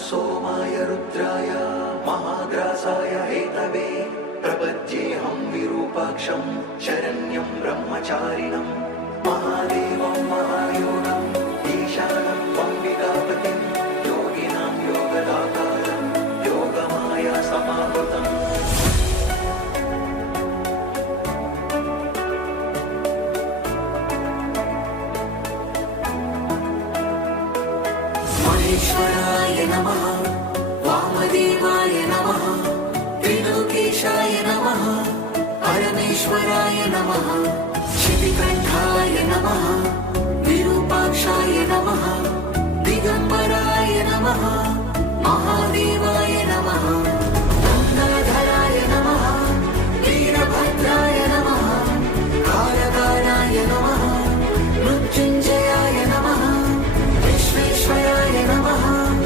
सोमाय रुद्राय महाग्रासाय हेतवे प्रपद्येऽहं विरूपाक्षं शरण्यं ब्रह्मचारिणं महादेवं महायोगम् ईशानं वम्बिकापतिं योगिनां योगदातारं योगमाया समावृतम् महेश्वराय नमः वामदेवाय नमः त्रिलोकेशाय नमः परमेश्वराय नमः शितिकण्ठाय नमः विरूपाक्षाय नमः